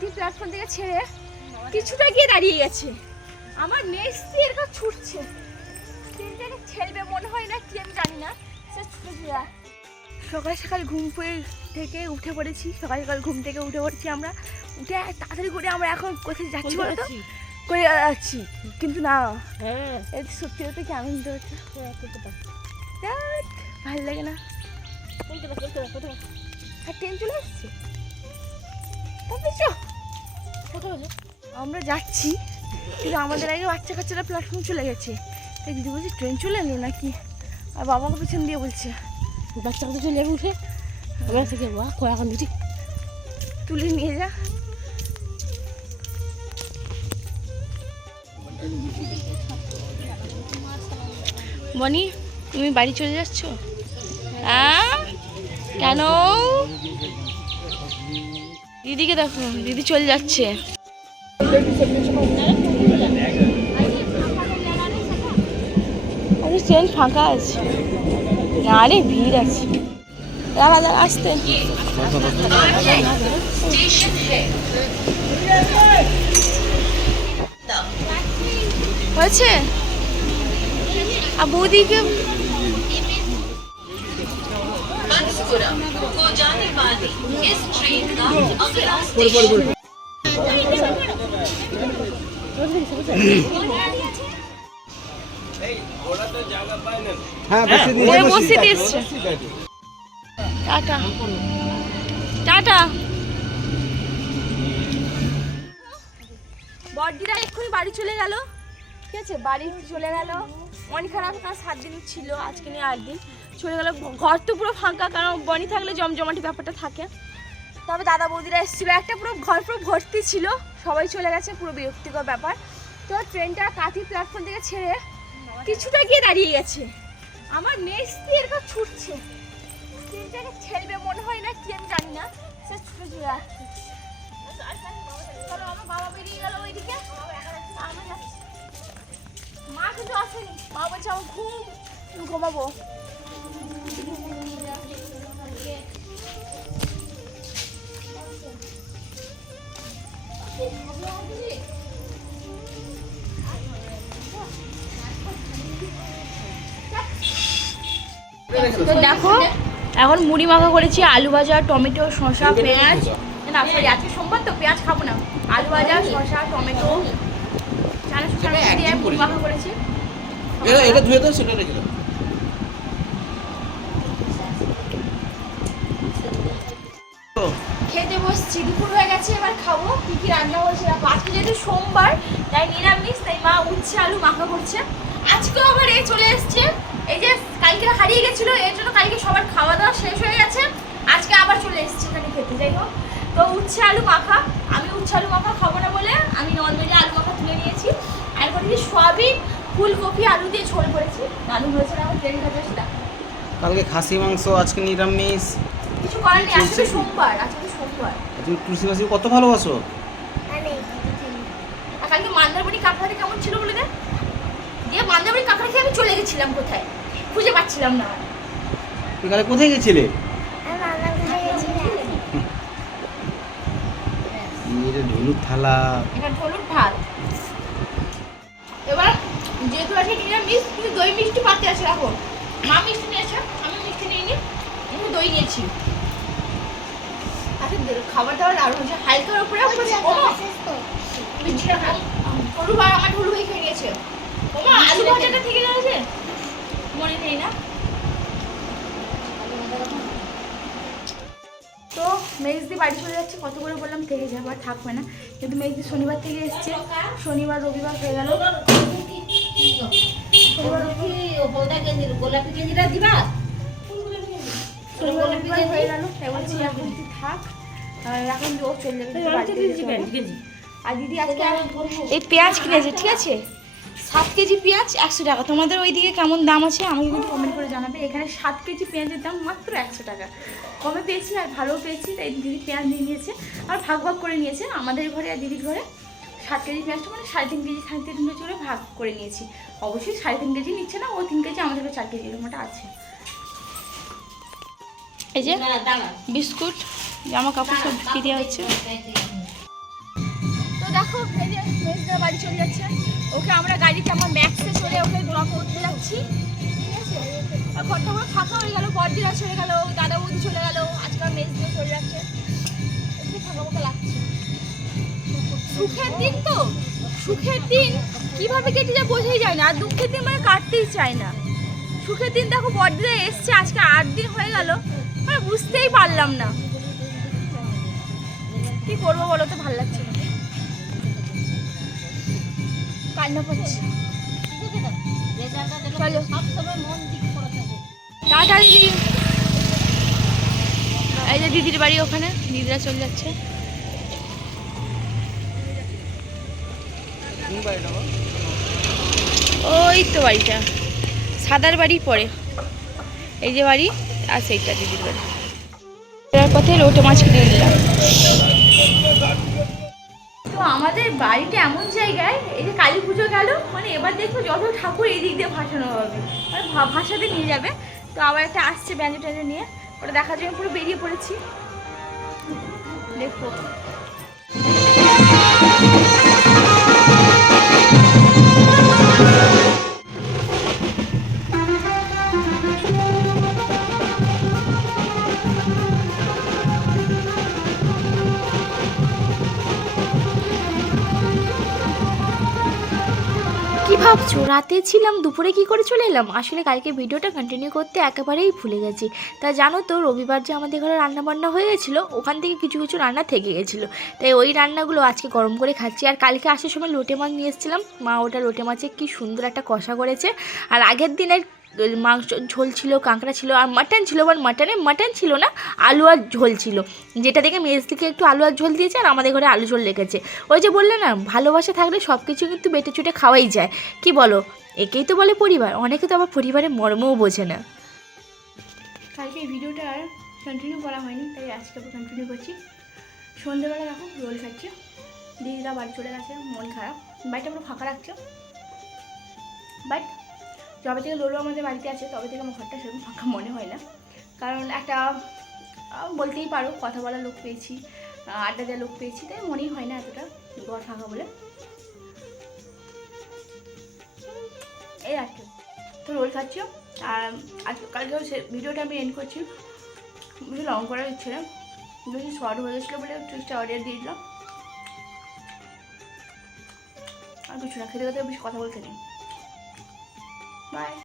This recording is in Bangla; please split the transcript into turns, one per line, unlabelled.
কাঁথি প্ল্যাটফর্ম থেকে ছেড়ে কিছুটা গিয়ে দাঁড়িয়ে গেছে। আমার নেক্সট এরকম ছুটছে। ট্রেনটাকে ছেড়বে মনে হয় না কি আমি জানি না। সে ছুটে চলে সকাল সকাল ঘুম পেয়ে থেকে উঠে পড়েছি। সকাল সকাল ঘুম থেকে উঠে পড়েছি আমরা। উঠে তাড়াতাড়ি করে আমরা এখন কোথায় যাচ্ছি বলো তো করে যাচ্ছি? কিন্তু না।
হ্যাঁ।
এটা সত্যি হতে কি আনন্দ হচ্ছে। ধ্যাৎ, ভালো লাগে না। আর ট্রেন চলে আসছে? আমরা যাচ্ছি, কিন্তু আমাদের আগে বাচ্চা কাচ্চারা প্ল্যাটফর্ম চলে গেছে। তাই দিদি বলছে ট্রেন চলে এলো নাকি? আর বাবাকে পেছন দিয়ে বলছে,
বাচ্চা কত চলে যাবে উঠে। আমরা থেকে বা এখন দিদি?
তুলে নিয়ে যা। বনি, তুমি বাড়ি চলে যাচ্ছ? হ্যাঁ? কেন? দিদিকে দেখো, দিদি চলে যাচ্ছে। আরে ট্রেন ফাঁকা আছে না রে ভিড় আছে দাঁড়া দাঁড়া আসতে হয়েছে আর বৌদিকে
मनसपुरम को जाने वाली इस ट्रेन का अगला स्टेशन
হ্যাঁ বসে
দিয়েছে। টাটা। টাটা। বড়দিরা এক্ষুনি বাড়ি চলে গেল। ঠিক আছে? বাড়ি চলে গেল। মন খারাপ কারণ সাত দিন ছিল আজকে নিয়ে আট দিন। চলে গেল। ঘর তো পুরো ফাঁকা কারণ বনি থাকলে জমজমাটি ব্যাপারটা থাকে। তবে দাদা বৌদিরা এসেছিল। একটা পুরো ঘর পুরো ভর্তি ছিল। সবাই চলে গেছে, পুরো বিরক্তিকর ব্যাপার। তো ট্রেনটা কাঁথি প্ল্যাটফর্ম থেকে ছেড়ে কিছুটা গিয়ে দাঁড়িয়ে গেছে। আমার নেক্সট এরকম ছুটছে। ট্রেনটাকে ছেড়বে মনে হয় না, কি আমি জানি না। সে ছুটে যাচ্ছে চলো আমার বাবা বেরিয়ে গেল ওইদিকে। মা কিন্তু আসেনি। মা বলছে, আমার ঘুম, ঘুমাবো। তো দেখো এখন মুড়ি মাখা করেছি আলু ভাজা টমেটো শসা পেঁয়াজ। না সরি আজকে সোমবার তো পেঁয়াজ খাব না। আলু ভাজা শসা টমেটো চানা শুকানো দিয়ে মুড়ি মাখা করেছি।
এটা এটা ধুয়ে দাও সেটা রেখে দাও।
খেতে বসছি দুপুর হয়ে গেছে এবার খাব। কি কি রান্না হয়েছে আজকে যেহেতু সোমবার তাই নিরামিষ তাই মা উচ্ছে আলু মাখা করছে। আজকেও আবার এই চলে এসছে। এই যে কালকে হারিয়ে গেছিল এর জন্য কালকে সবার খাওয়া দাওয়া শেষ হয়ে গেছে। আজকে আবার চলে এসছে এখানে খেতে যাই হোক। তো উচ্ছে আলু মাখা আমি উচ্ছে আলু মাখা খাব না বলে আমি নর্মালি আলু মাখা তুলে নিয়েছি। আর এরপর দিয়ে সয়াবিন ফুলকপি আলু দিয়ে ঝোল করেছি। দারুণ হয়েছে আমার ট্রেন কাছে সেটা
কালকে খাসি মাংস আজকে নিরামিষ।
কিছু করার নেই আজকে সোমবার আজকে তো সোমবার।
তুমি তুলসী মাসি কত ভালোবাসো?
কালকে মান্দারবাড়ি কাঁকড়াটা কেমন ছিল বলে দেখ দিয়ে মান্দারবাড়ি কাঁকড়া খেয়ে আমি চলে গেছিলাম কোথায়? খুঁজে পাচ্ছিলাম না।
কালকে কোথায় গেছিলে? থালা।
এবার হলুদ ভাত। এবার যেহেতু আছে নিরামিষ তুমি দই মিষ্টি পাতে আছে রাখো। মা মিষ্টি নিয়েছে আমি মিষ্টি নিইনি আমি দই নিয়েছি। আচ্ছা খাবার দাবার দারুণ হচ্ছে হালকার উপরে উপরে ওমা! মিষ্টিটা খা হলু ভাই আমার হলু ভাই খেয়ে নিয়েছে। ওমা আলু ভাজাটা থেকে গেছে মনে নেই না? তো মেজদি বাড়ি চলে যাচ্ছে কত করে বললাম থেকে যাব আর থাকবে না। কিন্তু মেজদি শনিবার থেকে এসছে। শনিবার রবিবার হয়ে গেল।
গোলাপি দিবা?
রবিবার হয়ে গেল। এখন থাক। আর এখন ও চলে যাবে। আর দিদি আজকে এই পেঁয়াজ কিনেছে ঠিক আছে? সাত কেজি পেঁয়াজ একশো টাকা। তোমাদের ওইদিকে কেমন দাম আছে আমাকে কিন্তু কমেন্ট করে জানাবে। এখানে সাত কেজি পেঁয়াজের দাম মাত্র একশো টাকা। কমে পেয়েছি আর ভালো পেয়েছি তাই দিদি পেঁয়াজ নিয়ে নিয়েছে। আর ভাগ ভাগ করে নিয়েছে। আমাদের ঘরে আর দিদির ঘরে সাত কেজি পেঁয়াজটা মানে সাড়ে তিন কেজি সাড়ে তিন কেজি করে ভাগ করে নিয়েছি। অবশ্যই সাড়ে তিন কেজি নিচ্ছে না ও তিন কেজি আমাদের ঘরে চার কেজি এরকম একটা আছে। এই যে বিস্কুট জামা কাপড় সব দেওয়া হচ্ছে। মেজদা বাড়ি চলে যাচ্ছে। ওকে আমরা গাড়িতে আমার ম্যাক্সে চলে ওকে ড্রপ করতে যাচ্ছি। ঠিক আছে? ঘরটা পুরো ফাঁকা হয়ে গেল, বড়দিরা চলে গেল দাদা বৌদি চলে গেল আজকাল মেজদা চলে যাচ্ছে। সুখের দিন তো, সুখের দিন। কীভাবে কেটে যায় বোঝাই যায় না, আর দুঃখের দিন মানে কাটতেই চায় না। সুখের দিন দেখো, বড়দিরা এসছে, আজকে আট দিন হয়ে গেল মানে বুঝতেই পারলাম না। কি করব বলো তো, ভালো লাগছে না। দিদি। এই যে দিদির বাড়ি ওখানে, দিদিরা চলে যাচ্ছে। ওই তো বাড়িটা। সাদার বাড়ি পরে। এই যে বাড়ি, আর সেইটা দিদির বাড়ি। ফেরার পথে লোটে মাছ কিনে নিলাম। তো আমাদের বাড়িটা এমন জায়গায়, এই যে কালী পুজো গেল মানে এবার দেখো যত ঠাকুর এই দিক দিয়ে ভাসানো হবে। মানে ভাসাতে নিয়ে যাবে। তো আবার একটা আসছে ব্যাঞ্জো ট্যাঞ্জো নিয়ে, ওটা দেখার জন্য পুরো বেরিয়ে পড়েছি। দেখো। ভাবছ? রাতে ছিলাম, দুপুরে কি করে চলে এলাম? আসলে কালকে ভিডিওটা কন্টিনিউ করতে একেবারেই ভুলে গেছি। তা জানো তো, রবিবার যে আমাদের ঘরে রান্না বান্না হয়ে গেছিল, ওখান থেকে কিছু কিছু রান্না থেকে গেছিল। তাই ওই রান্নাগুলো আজকে গরম করে খাচ্ছি। আর কালকে আসার সময় লোটে মাছ নিয়ে এসেছিলাম। মা ওটা লোটে মাছে কি সুন্দর একটা কষা করেছে। আর আগের দিনের মাংস ঝোল ছিল, কাঁকড়া ছিল, আর মাটন ছিল বাট মাটনে মাটন ছিল না, আলু আর ঝোল ছিল। যেটা দেখে মেজ থেকে একটু আলু আর ঝোল দিয়েছে, আর আমাদের ঘরে আলু ঝোল রেখেছে। ওই যে বললে না, ভালোবাসা থাকলে সব কিছু কিন্তু বেটে চুটে খাওয়াই যায়। কি বলো? একেই তো বলে পরিবার, অনেকে তো আবার পরিবারের মর্মও বোঝে না। কালকে ভিডিওটা আর কন্টিনিউ করা হয়নি, তাই আজকে কন্টিনিউ করছি। সন্ধ্যেবেলা দেখো, রোল খাচ্ছি। দিদিরা বাড়ি চলে গেছে, মন খারাপ। বাড়িটা পুরো ফাঁকা রাখছে। বাট যবে থেকে লোলো আমাদের বাড়িতে আছে, তবে থেকে আমার ঘরটা সেরকম ফাঁকা মনে হয় না। কারণ একটা বলতেই পারো, কথা বলার লোক পেয়েছি আড্ডা দেওয়ার লোক পেয়েছি, তাই মনেই হয় না এতটা ঘর ফাঁকা বলে। এই আর কি। তো রোল খাচ্ছি? আর আজ কালকে সে ভিডিওটা আমি এন্ড করছি। বেশি লং করার ইচ্ছে না। বেশি শর্ট হয়ে গেছিল বলে টুইস্টটা অর্ডার দিয়ে দিলাম। আর কিছু না, খেতে খেতে বেশি কথা বলতে নেই। Bye.